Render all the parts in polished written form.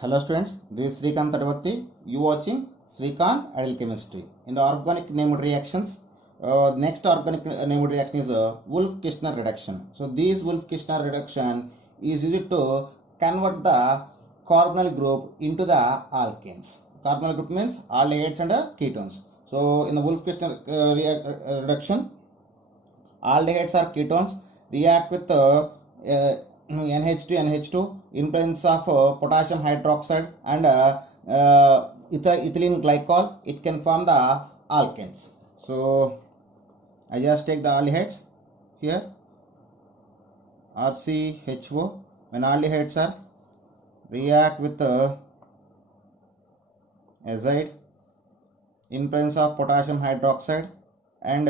Hello students, this is Srikanth Tadavarti. You watching Srikanth Ideal Chemistry. In the organic named reactions, next organic named reaction is Wolff-Kishner reduction. So this Wolff-Kishner reduction is used to convert the carbonyl group into the alkanes. Carbonyl group means aldehydes and ketones. So in the Wolff-Kishner reduction, aldehydes are ketones react with NH2 NH2 in presence of potassium hydroxide and ethylene glycol. It can form the alkanes. So I just take the aldehydes here, RCHO. When aldehydes are react with azide in presence of potassium hydroxide and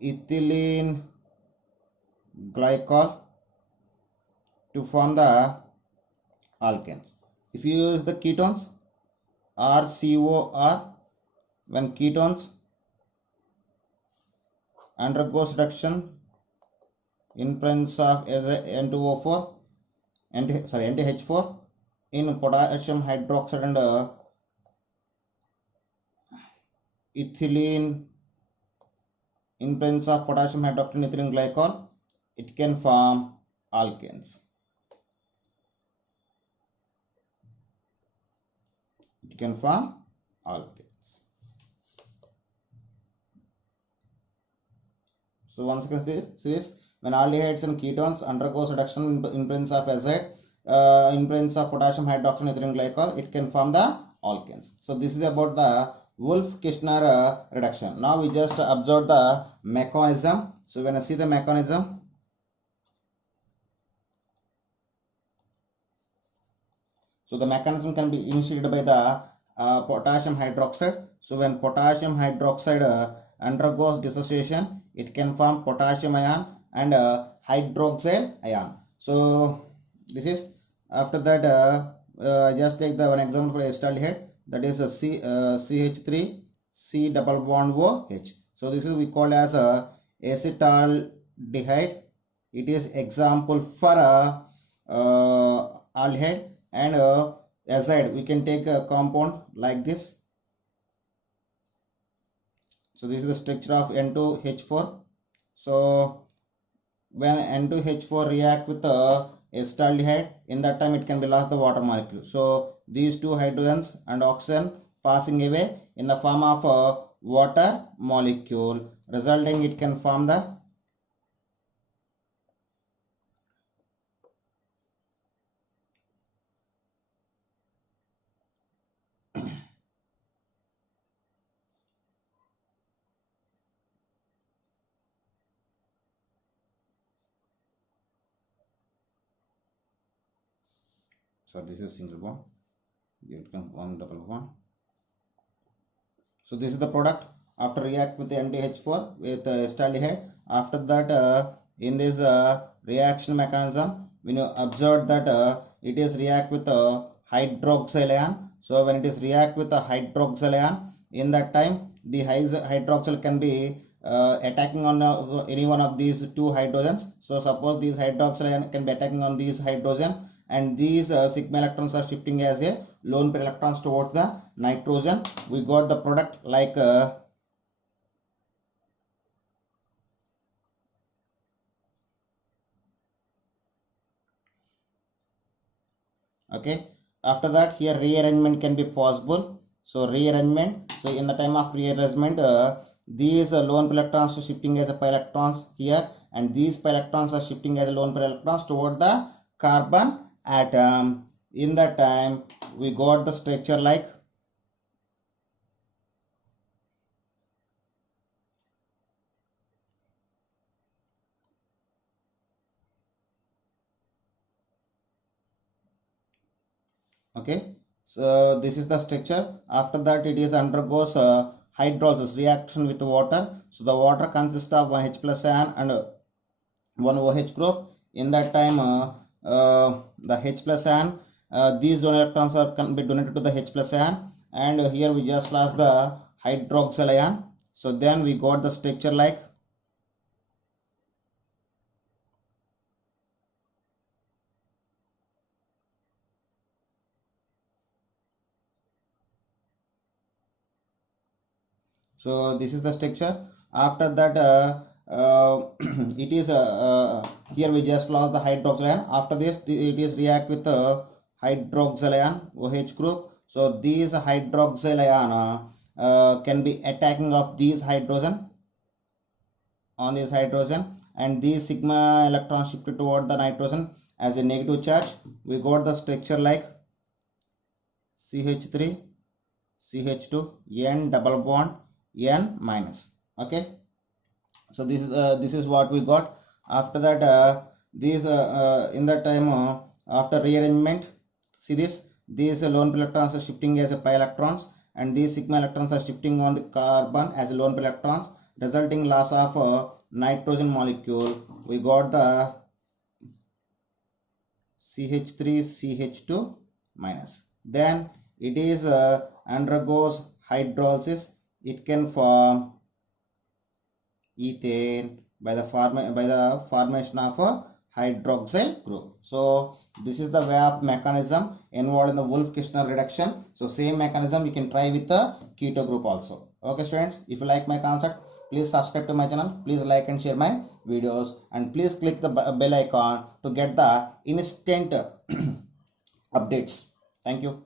ethylene glycol to form the alkanes. If you use the ketones, RCOR, when ketones undergoes reduction in presence of N2O4 NTH4 in potassium hydroxide and ethylene in presence of potassium hydroxide and ethylene glycol, it can form alkanes. It can form alkanes. So once again, this when aldehydes and ketones undergoes reduction in presence of azide, in presence of potassium hydroxide and ethylene glycol, it can form the alkanes. So this is about the Wolff-Kishner reduction. Now we just observe the mechanism. So when I see the mechanism, so the mechanism can be initiated by the potassium hydroxide. So when potassium hydroxide undergoes dissociation, it can form potassium ion and hydroxyl ion. So this is after that just take the one example for acetaldehyde, that is a CH3 C double bond OH. So this is we call as a acetaldehyde. It is example for aldehyde. And azide, we can take a compound like this. So this is the structure of N2H4. So when N2H4 react with acetaldehyde, in that time it can be lost the water molecule. So these two hydrogens and oxygen passing away in the form of a water molecule, resulting it can form the so this is single bond, it can form double bond. So this is the product after react with the NDH4 with acetaldehyde. After that in this reaction mechanism, when you observe that it is react with hydroxyl ion. So when it is react with a hydroxyl ion, in that time the hydroxyl can be attacking on any one of these two hydrogens. So suppose these hydroxyl ion can be attacking on these hydrogen, and these sigma electrons are shifting as a lone pair electrons towards the nitrogen. We got the product like okay. After that, here rearrangement can be possible. So rearrangement, so in the time of rearrangement, these lone pair electrons are shifting as a pi electrons here, and these pi electrons are shifting as a lone pair electrons toward the carbon atom. In that time, we got the structure like okay. So this is the structure. After that, it is undergoes hydrolysis reaction with water. So the water consists of one H plus ion and one OH group. In that time the H plus ion, these donor electrons can be donated to the H plus ion, and here we just lost the hydroxyl ion. So then we got the structure like So this is the structure. After that, it is here we just lost the hydroxyl ion. After this, it is react with the hydroxyl ion OH group. So these hydroxyl ion can be attacking of these hydrogen on this hydrogen, and these sigma electrons shifted toward the nitrogen as a negative charge. We got the structure like CH3 CH2 N double bond N minus. Okay, so this is what we got. After that, in that time, after rearrangement, see this, these lone pair electrons are shifting as a pi electrons, and these sigma electrons are shifting on the carbon as a lone pair electrons, resulting loss of nitrogen molecule. We got the CH3 CH2 minus. Then it is undergoes hydrolysis. It can form ethane by the formation of a hydroxyl group. So this is the way of mechanism involved in the Wolff-Kishner reduction. So same mechanism you can try with the keto group also. Okay students, if you like my concept, please subscribe to my channel, please like and share my videos, and please click the bell icon to get the instant updates. Thank you.